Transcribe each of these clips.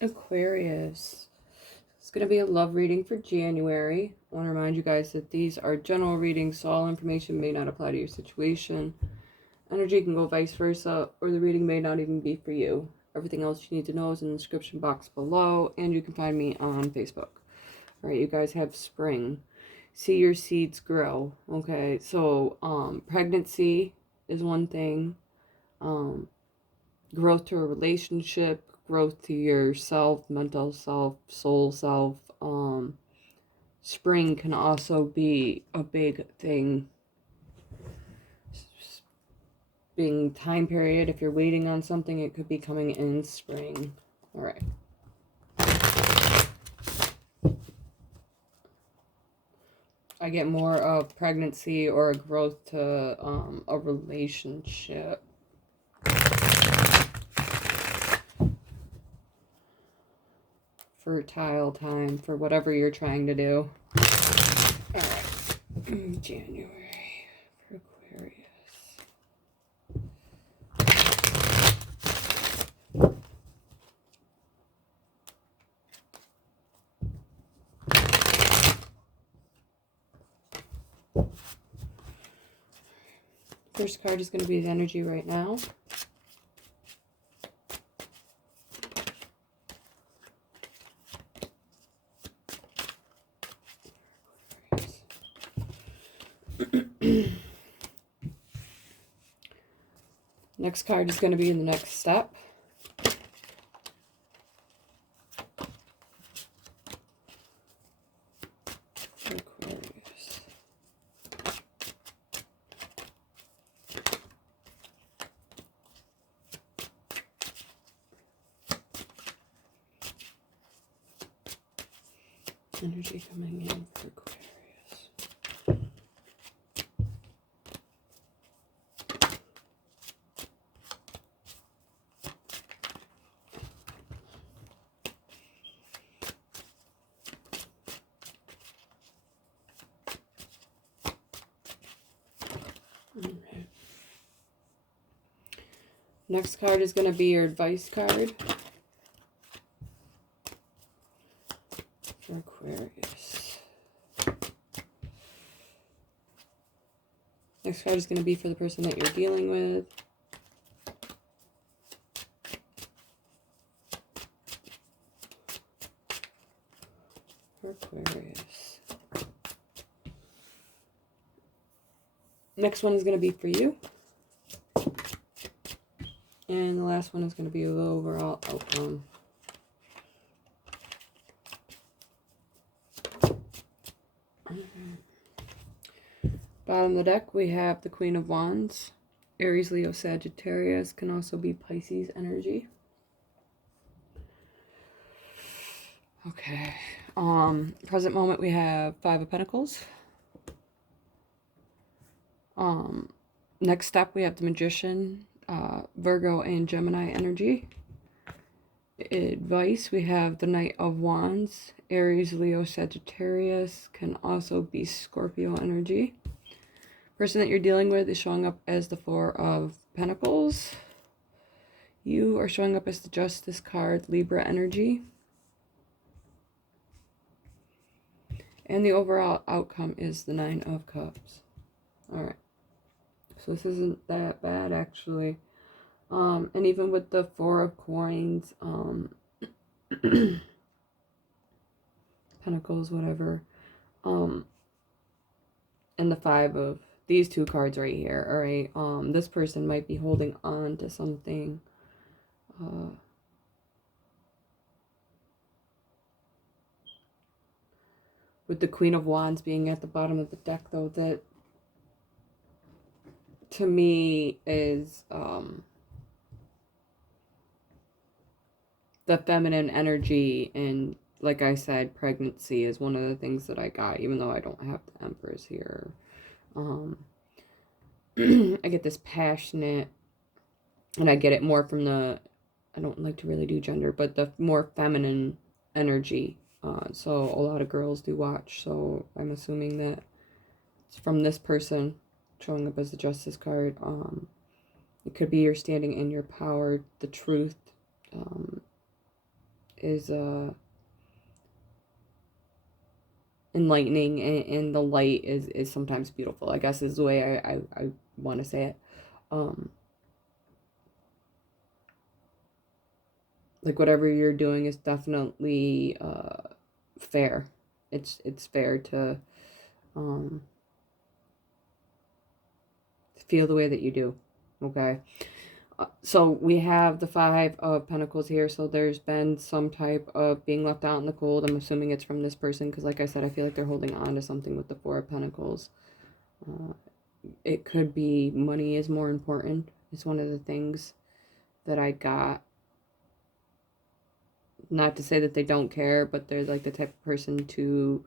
Aquarius. It's going to be a love reading for January. I want to remind you guys that these are general readings, so all information may not apply to your situation. Energy can go vice versa, or the reading may not even be for you. Everything else you need to know is in the description box below, and you can find me on Facebook. All right, you guys have spring. See your seeds grow. Okay, so pregnancy is one thing. Growth to a relationship, growth to yourself, mental self, soul self. Spring can also be a big thing. Being time period, if you're waiting on something, it could be coming in spring. All right. I get more of pregnancy or a growth to a relationship. Fertile time for whatever you're trying to do. All right. January for Aquarius. First card is going to be the energy right now. Next card is going to be in the next step. Aquarius. Energy coming in for Aquarius. Alright. Next card is going to be your advice card for Aquarius. Next card is going to be for the person that you're dealing with. For Aquarius. Next one is going to be for you. And the last one is going to be the overall outcome. Bottom of the deck, we have the Queen of Wands. Aries, Leo, Sagittarius. Can also be Pisces energy. Okay. Present moment, we have Five of Pentacles. Next step, we have the Magician, Virgo, and Gemini energy. Advice, we have the Knight of Wands. Aries, Leo, Sagittarius. Can also be Scorpio energy. Person that you're dealing with is showing up as the Four of Pentacles. You are showing up as the Justice card, Libra energy. And the overall outcome is the Nine of Cups. Alright. So this isn't that bad, actually. And even with the Four of Coins, Pentacles, whatever, and the Five of these two cards right here, alright, this person might be holding on to something, with the Queen of Wands being at the bottom of the deck, though, that to me is the feminine energy, and like I said, pregnancy is one of the things that I got, even though I don't have the Empress here. I get this passionate, and I get it more from the, I don't like to really do gender, but the more feminine energy. So a lot of girls do watch, so I'm assuming that it's from this person showing up as the Justice card. It could be you're standing in your power, the truth. is enlightening, and the light is sometimes beautiful, I guess is the way I want to say it. Like whatever you're doing is definitely fair. It's fair to feel the way that you do. Okay. So we have the Five of Pentacles here. So there's been some type of being left out in the cold. I'm assuming it's from this person because, like I said, I feel like they're holding on to something with the Four of Pentacles. It could be money is more important. It's one of the things that I got. Not to say that they don't care, but they're like the type of person to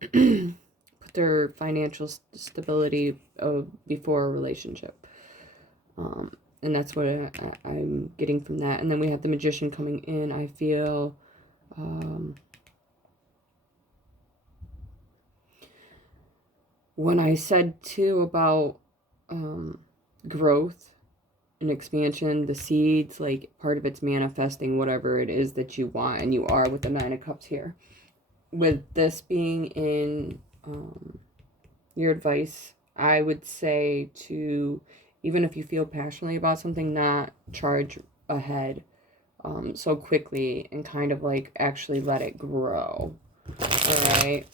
put their financial stability before a relationship. And that's what I'm getting from that. And then we have the Magician coming in. I feel when I said too about growth and expansion, the seeds, like part of it's manifesting whatever it is that you want, and you are with the Nine of Cups here. With this being in your advice, I would say to, even if you feel passionately about something, not charge ahead so quickly, and kind of like actually let it grow. All right.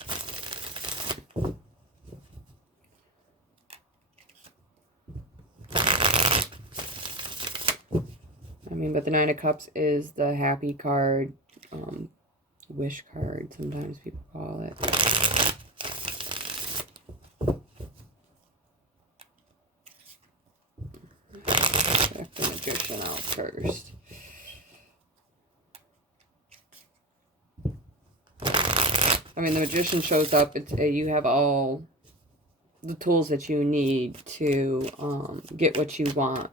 I mean, but the Nine of Cups is the happy card, wish card, sometimes people call it. Check the Magician out first. I mean, the Magician shows up. It's you have all the tools that you need to get what you want.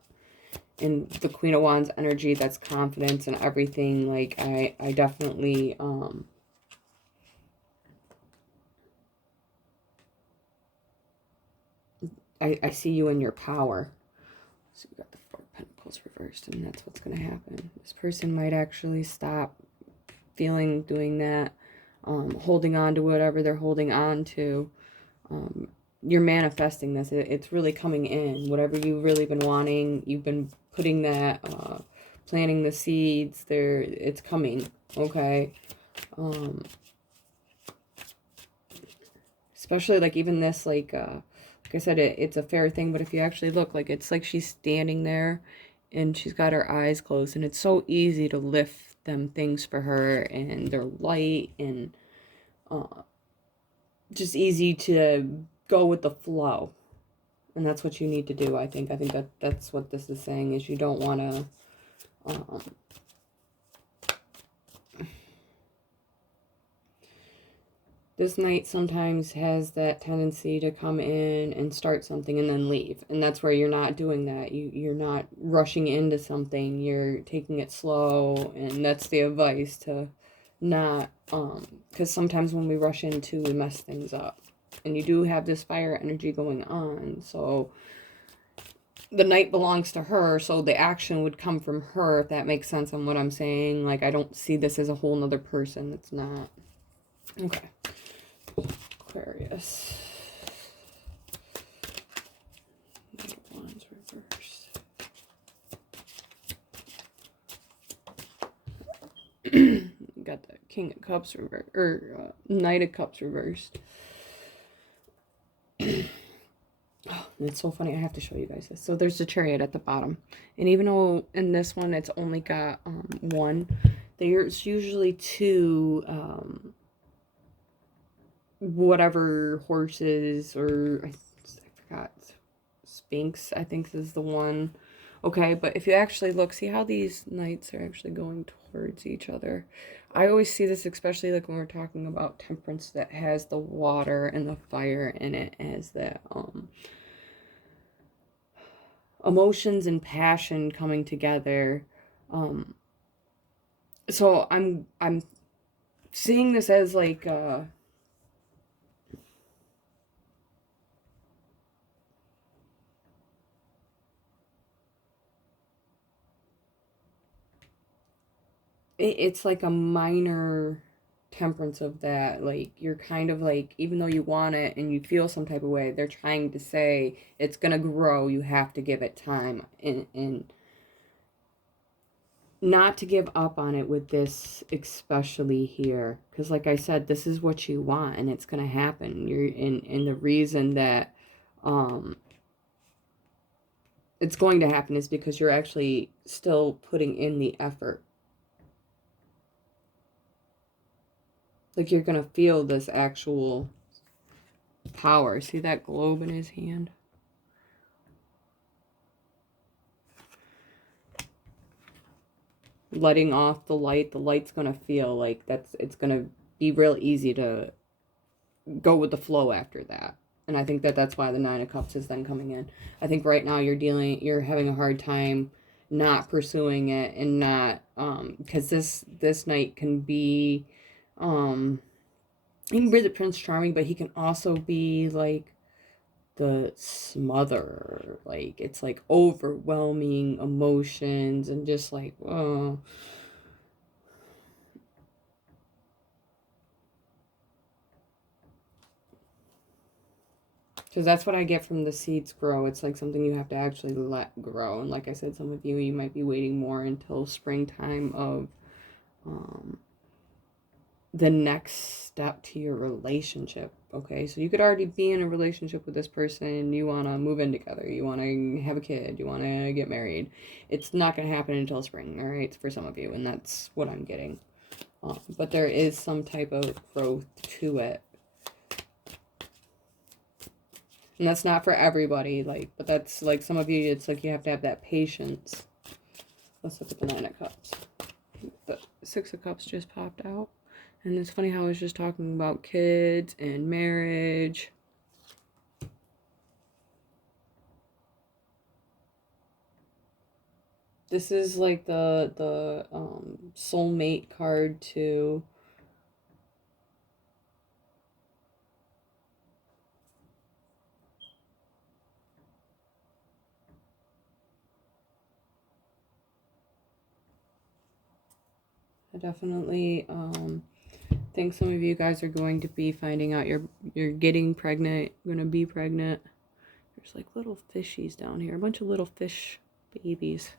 And the Queen of Wands energy, that's confidence and everything. Like, I definitely, I see you in your power. So we got the Four of Pentacles reversed, and that's what's going to happen. This person might actually stop doing that, holding on to whatever they're holding on to. You're manifesting this. It's really coming in. Whatever you've really been wanting, you've been putting that, planting the seeds there. It's coming. Okay. Especially like even this, like I said, it's a fair thing, but if you actually look, like it's like she's standing there and she's got her eyes closed, and it's so easy to lift them things for her, and they're light and just easy to go with the flow. And that's what you need to do, I think. I think that's what this is saying, is you don't want to this Knight sometimes has that tendency to come in and start something and then leave. And that's where you're not doing that. You're not rushing into something. You're taking it slow. And that's the advice, to not, because sometimes when we rush into, we mess things up. And you do have this fire energy going on. So the Knight belongs to her. So the action would come from her, if that makes sense on what I'm saying. Like, I don't see this as a whole nother person. It's not. Okay. Aquarius. Wands reversed. Got the King of Cups reversed, or Knight of Cups reversed. Oh, it's so funny. I have to show you guys this. So there's the Chariot at the bottom, and even though in this one it's only got one, there's usually two whatever horses, or I forgot, Sphinx, I think is the one. Okay, but if you actually look, see how these knights are actually going towards each other. I always see this, especially like when we're talking about Temperance, that has the water and the fire in it, as that emotions and passion coming together. So I'm seeing this as like it's like a minor temperance of that. Like, you're kind of like, even though you want it and you feel some type of way, they're trying to say it's gonna grow, you have to give it time, and not to give up on it with this, especially here, because like I said, this is what you want and it's gonna happen. You're in the reason that it's going to happen is because you're actually still putting in the effort. Like, you're gonna feel this actual power. See that globe in his hand? Letting off the light's gonna feel like it's gonna be real easy to go with the flow after that. And I think that that's why the Nine of Cups is then coming in. I think right now you're having a hard time not pursuing it, and not, because this knight can be, he can be the Prince Charming, but he can also be like the smother. Like, it's like overwhelming emotions and just like, oh. Because that's what I get from the seeds grow. It's like something you have to actually let grow. And like I said, some of you might be waiting more until springtime of the next step to your relationship. Okay, so you could already be in a relationship with this person. You want to move in together. You want to have a kid. You want to get married. It's not going to happen until spring, all right, for some of you. And that's what I'm getting. But there is some type of growth to it. And that's not for everybody, like, but that's like some of you, it's like you have to have that patience. Let's look at the Nine of Cups. The Six of Cups just popped out. And it's funny how I was just talking about kids and marriage. This is like the soulmate card too. I definitely think some of you guys are going to be finding out you're getting pregnant, going to be pregnant. There's like little fishies down here, a bunch of little fish babies.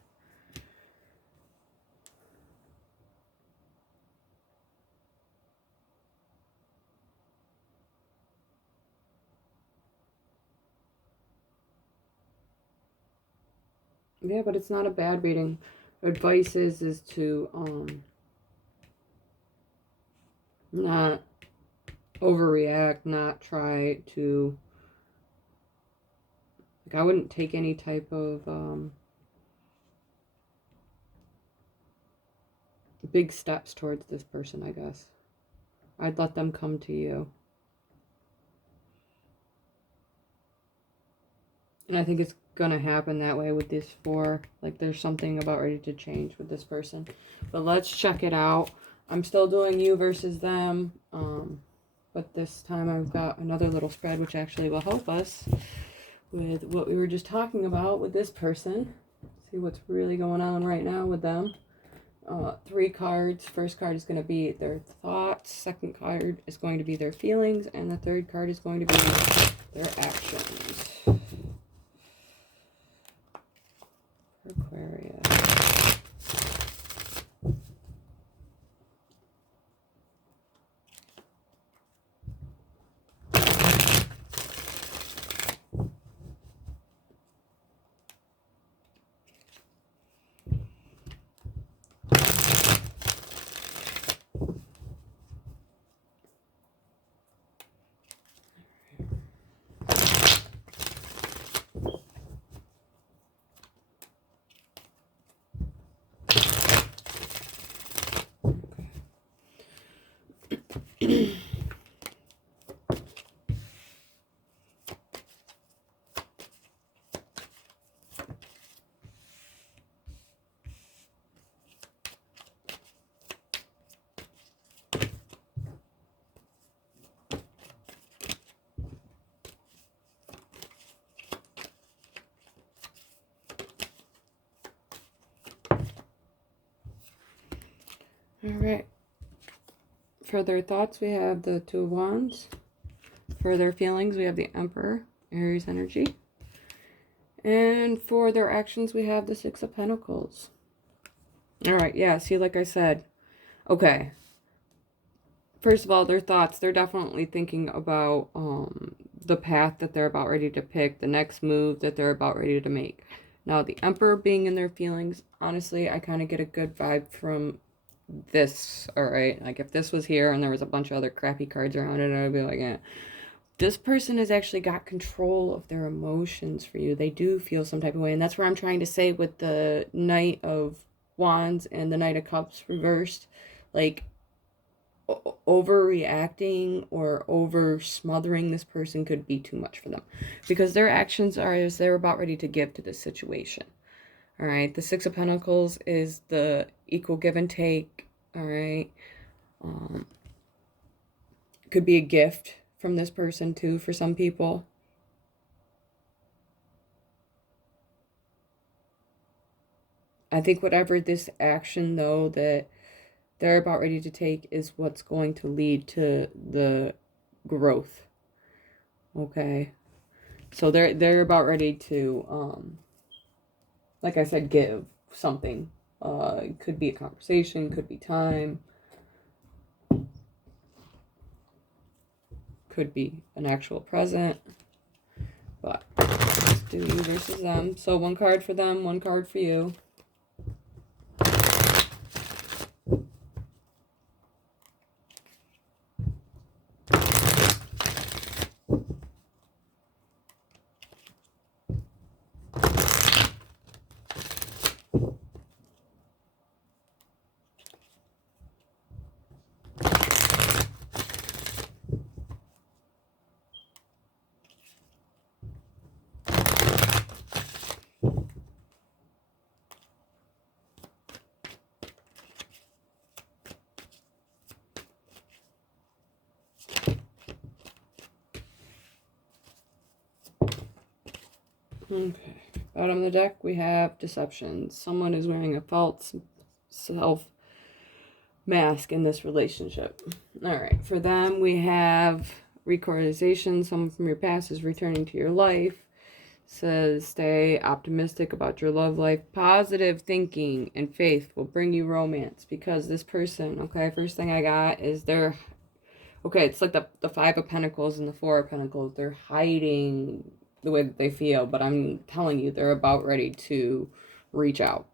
Yeah, but it's not a bad reading. Advice is to not overreact, not try to, like, I wouldn't take any type of big steps towards this person, I guess. I'd let them come to you. And I think it's gonna happen that way with these four. Like, there's something about ready to change with this person. But let's check it out. I'm still doing you versus them. But this time I've got another little spread which actually will help us with what we were just talking about with this person. See what's really going on right now with them. 3 cards. First card is going to be their thoughts. Second card is going to be their feelings. And the third card is going to be their actions. Aquarius. All right. For their thoughts, we have the Two of Wands. For their feelings, we have the Emperor, Aries energy. And for their actions, we have the Six of Pentacles. All right, yeah, see, like I said, okay. First of all, their thoughts, they're definitely thinking about the path that they're about ready to pick, the next move that they're about ready to make. Now, the Emperor being in their feelings, honestly, I kind of get a good vibe from this, all right? Like, if this was here and there was a bunch of other crappy cards around it, I'd be like, yeah. This person has actually got control of their emotions for you. They do feel some type of way, and that's where I'm trying to say with the Knight of Wands and the Knight of Cups reversed, like, overreacting or over smothering this person could be too much for them, because their actions are as they're about ready to give to this situation. All right, the Six of Pentacles is the equal give and take. All right, could be a gift from this person too for some people. I think whatever this action though that they're about ready to take is what's going to lead to the growth. Okay, so they're about ready to like I said, give something. It could be a conversation, could be time, could be an actual present. But let's do you versus them. So one card for them, one card for you. Okay, bottom of the deck, we have deception. Someone is wearing a false self mask in this relationship. All right, for them, we have recordization. Someone from your past is returning to your life. Says stay optimistic about your love life. Positive thinking and faith will bring you romance, because this person, okay, first thing I got is they're, okay, it's like the Five of Pentacles and the Four of Pentacles. They're hiding the way that they feel, but I'm telling you, they're about ready to reach out.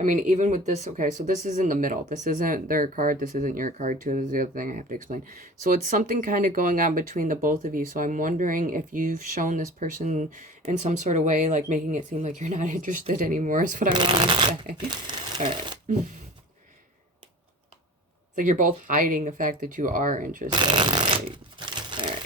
I mean, even with this, okay, so this is in the middle. This isn't their card. This isn't your card, too. This is the other thing I have to explain. So it's something kind of going on between the both of you. So I'm wondering if you've shown this person in some sort of way, like making it seem like you're not interested anymore is what I want to say. All right. It's like you're both hiding the fact that you are interested. All right. All right.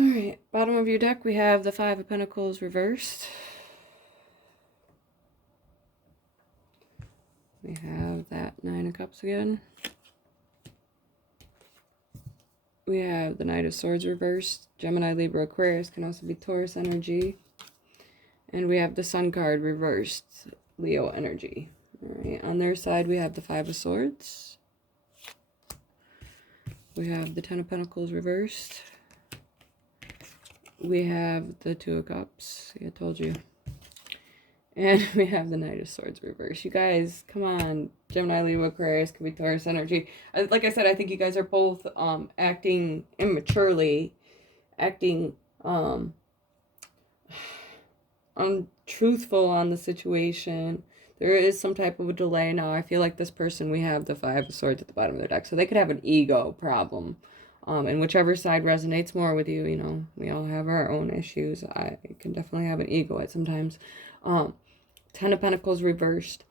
Alright, bottom of your deck, we have the Five of Pentacles reversed. We have that Nine of Cups again. We have the Knight of Swords reversed. Gemini, Libra, Aquarius, can also be Taurus energy. And we have the Sun card reversed, Leo energy. Alright, on their side, we have the Five of Swords. We have the Ten of Pentacles reversed. We have the Two of Cups. See, I told you. And we have the Knight of Swords reversed. You guys, come on. Gemini, Leo, Aquarius, could be Taurus energy. Like I said, I think you guys are both acting immaturely, acting untruthful on the situation. There is some type of a delay now. I feel like this person, we have the Five of Swords at the bottom of their deck. So they could have an ego problem. And whichever side resonates more with you, you know, we all have our own issues. I can definitely have an ego at sometimes. Ten of Pentacles reversed.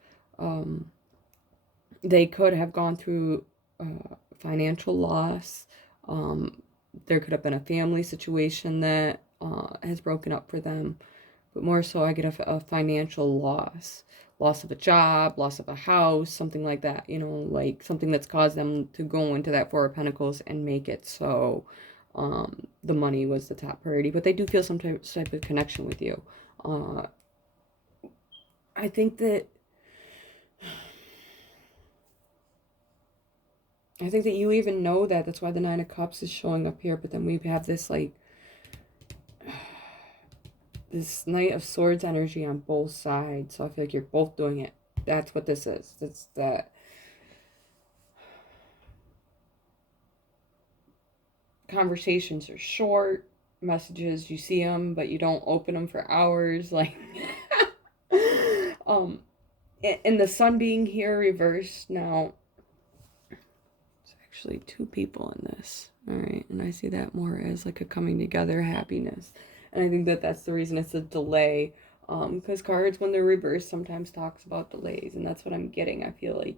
They could have gone through financial loss. There could have been a family situation that has broken up for them. But more so, I get a financial loss. Loss of a job, loss of a house, something like that. You know, like something that's caused them to go into that Four of Pentacles and make it so the money was the top priority. But they do feel some type of connection with you. I think that you even know that. That's why the Nine of Cups is showing up here. But then we have this, like, this Knight of Swords energy on both sides. So I feel like you're both doing it. That's what this is. That's that. Conversations are short. Messages, you see them, but you don't open them for hours. Like, and the Sun being here reversed now. It's actually two people in this. All right. And I see that more as like a coming together happiness. And I think that that's the reason it's a delay. Because cards, when they're reversed, sometimes talks about delays. And that's what I'm getting. I feel like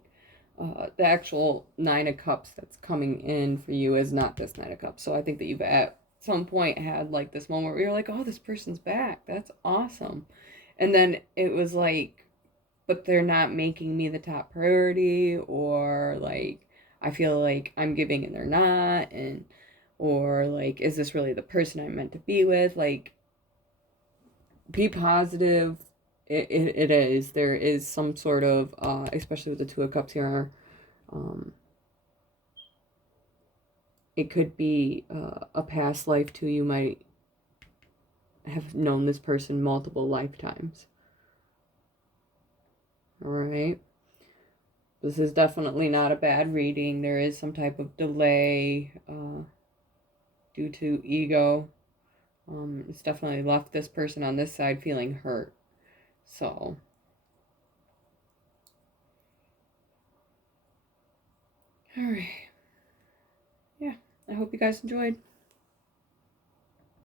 the actual Nine of Cups that's coming in for you is not this Nine of Cups. So I think that you've at some point had like this moment where you're like, oh, this person's back. That's awesome. And then it was like, but they're not making me the top priority, or like, I feel like I'm giving and they're not. And or like, is this really the person I'm meant to be with? Like, be positive. It is. There is some sort of, especially with the Two of Cups here, it could be a past life too. You might have known this person multiple lifetimes. All right. This is definitely not a bad reading. There is some type of delay due to ego. It's definitely left this person on this side feeling hurt. So, all right. Yeah, I hope you guys enjoyed.